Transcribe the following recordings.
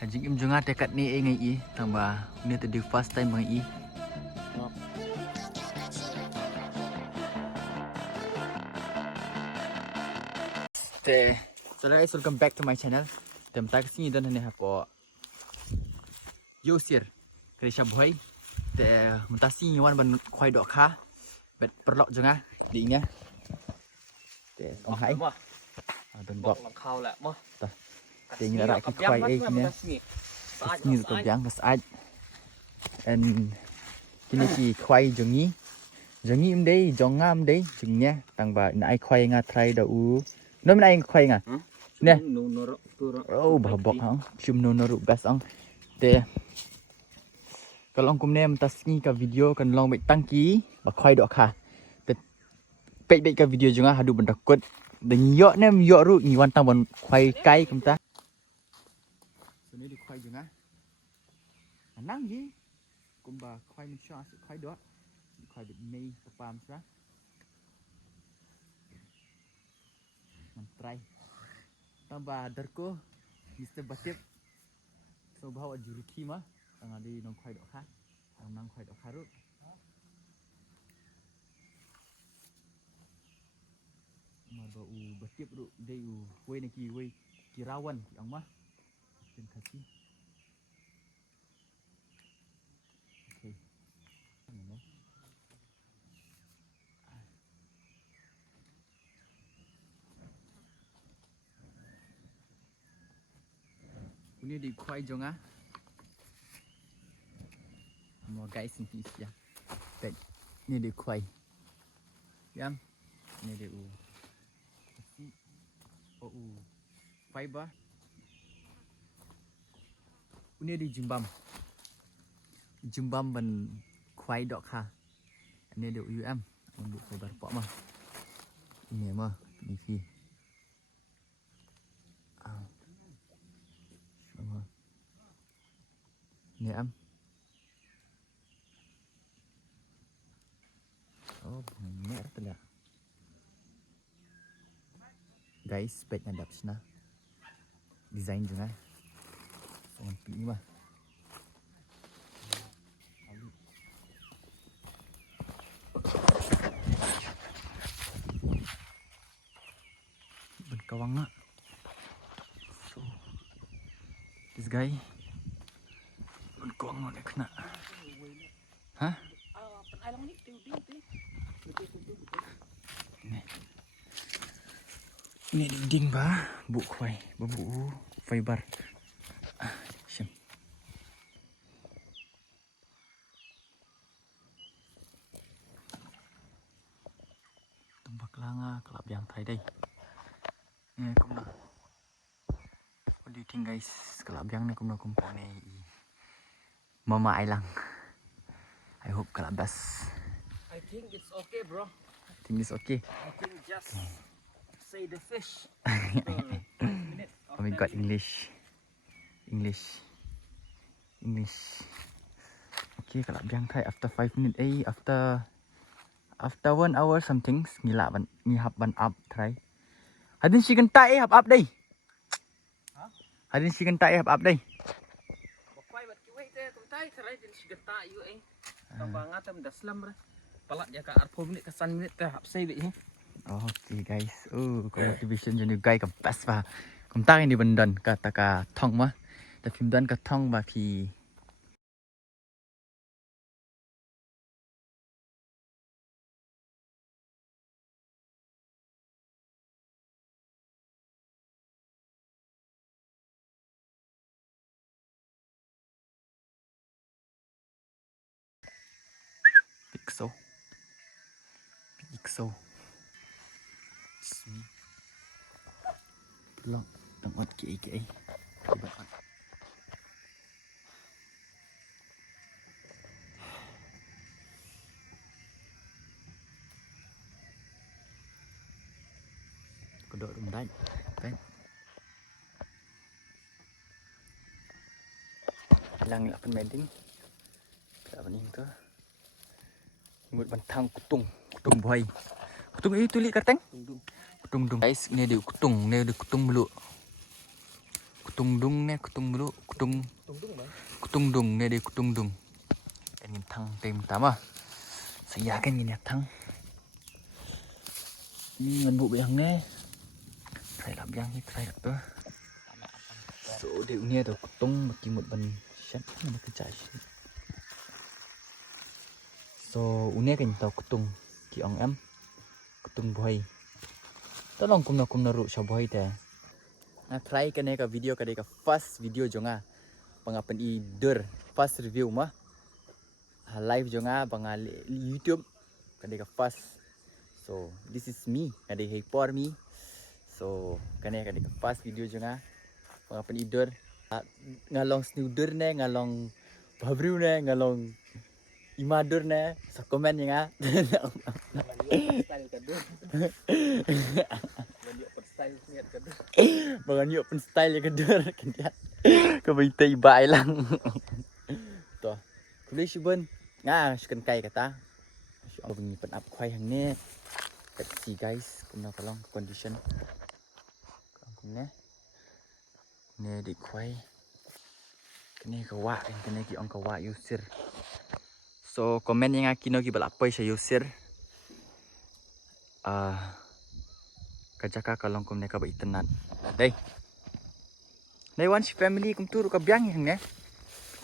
Hajing im junga tekat ni ngai i tambah ni tadi first time ngai i. So guys, welcome back to my channel. Tem tak sini dan ni hapo. Yusir Krisha boy. Te mutasi wan ban khoi dok kha. Bet perlok junga di nya. Te ông hai. Don dok khao lại mo. Ting ra ki khoi ai ni. Ni to yang pas ai. And kini ki khoi jungi. Jungi im dei jongam dei jungnya tang ba nai khoi nga trai da u. Nó bên anh khoai ngà nè bà bọc hả chum no ru best ông để kalau cùng nem ta sini ka video kan long bị tăng ký và khoai độ kha để bị ka video juga hadu benda kod dan yo nem yo ru ni wan tang bon khoai kai kum ta sini di khoai juga nang gi kum ba khoai ni sha khoai do khoai bị mei pam sa try tambah darko Mr. Batip so bawa juruki mah tang adi nong khoai dok kha nang khoai dok kha ru mà ba u Batip ru dei u wei neki wei kirawan yang mah ken kasi okay ini di khoai jong á mau guys ini ya bet ini di khoai yang ini di u fiber ini di jimbam ban khoai dok kha ini di untuk fiber pok mah ini mah ini fi nè em oh banyak terlihat guys spek ada sana desain juga soal pilih mah berkawang nak so this guy berkawang nak kena hah ini dinding ba bu khoai bu fiber sim tembak langa kelab yang thai đây nè cũng được đi thing guys kelab yang này cũng được cũng này mama ai lang I hope kelab best I think it's okay, bro. I think it's okay. I think just say the fish. Oh my god, English. Okay, kalau biang thai after 5 minutes, after 1 hour something, ngihap ban up try. Hadin si gentai up đây. Hadin si gentai up đây. Bakwai bat kiwai te tumtai sarai din sigata yu ai. Tambah ngatam daslam ra. Palak jaka arpo minit ke san minit te hap sai bi. Okay guys, có motivation cho những guy cái best và công tác ini bendan kata ka thong mah, tapi bendan ka thong ba phi Pixel. Long tempat kei. Kodok rumbai. Kan. Lang la pen mending. Tak bening tu. Ngut bantang kutung boy. Kutung itu lihat kateng. Kutung guys, ini dia kutung mulu. Kutung dung ne kutung mulu. kutung Tungtung bang. dung nè đi kutung dung anh nhìn thằng tìm tám à xảy ra cái nhìn nhạt thằng ngân vụ bị hằng nè phải làm giang hết phải được số điệu nghe được kutung một chỉ một bên sắt nó cái chạy so unia cái tàu kutung ki ông em kutung boy tao lòng cùng nào rụ sao boy thế try cái này cái video cái đây cái first video jonga pangapan i dur first review mah live jonga banga YouTube cái đây cái first so this is me cái đây hay for me so cái này cái first video jonga pangapan i dur ngalong snooder nè ngalong babru nè ngalong imadur nè sa comment nga Style kedua. Style niat kedua. Mga nyo pun style ya kedua kanya kabay bye lang to kulay sibon nga sikan kay kata si ang bunyi pen up khoai hang ne let's see guys kuna kalong condition kung ne di khoai kene kawa kene ki ang kawa usir so comment yang kino ki balapay sa user kajaka kalong kum ne ka baitenan đây đây one family kum tu ka biang hang ne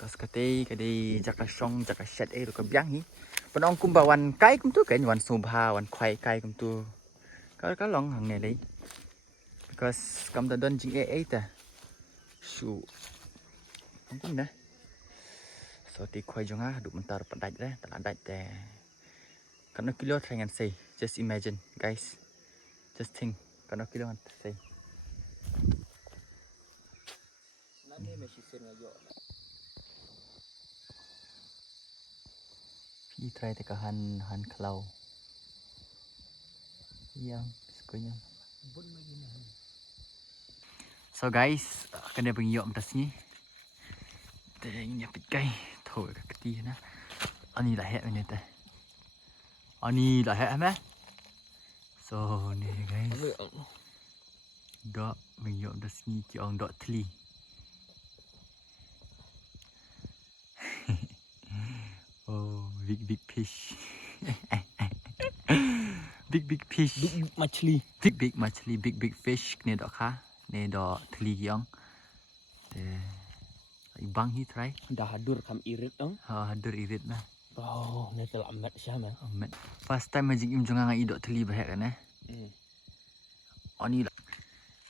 kas kate ka dei jaka song jaka shat e ka biang hi panong kum ba wan kai kum tu kan wan subha wan khwai kai kum tu ka long hang ne dei because kam da don jing e ta su kum ne so ti khwai jonga du mentar padaj re tak te kana kilo thangan say just imagine guys just think kana kilo han say Nanti masih sering aja. pi try te ka han klau yang sekonya so guys kena bengiyok atas ni te nyapit kai thôi ka keti na ani la he ne te ani la he ma so ni guys dok bengiyok atas ni ki ong dok tli oh big fish big fish Big machli. big machli big fish ne dok kha ne dok tli ki ong te ibang hi try Dah hadur kam irit dong. hadur irit na Oh, ni telah amat siapa? amat first time hajing im jonga ngai dok tli bahek kan oni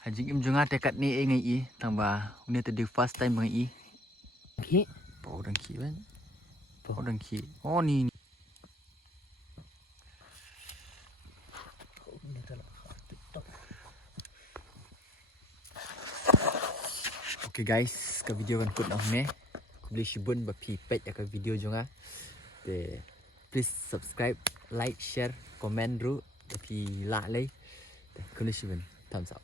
hajing im jonga tekat ni ngai i tambah ni tadi first time ngai i Ki. pau dang ki ban pau dang ki oh ni Ni telah TikTok. okay guys ka video kan kut nong ne ku boleh shibun ba pi pet ya ka video jonga te please subscribe like share comment ru tapi la lei ku boleh shibun thumbs up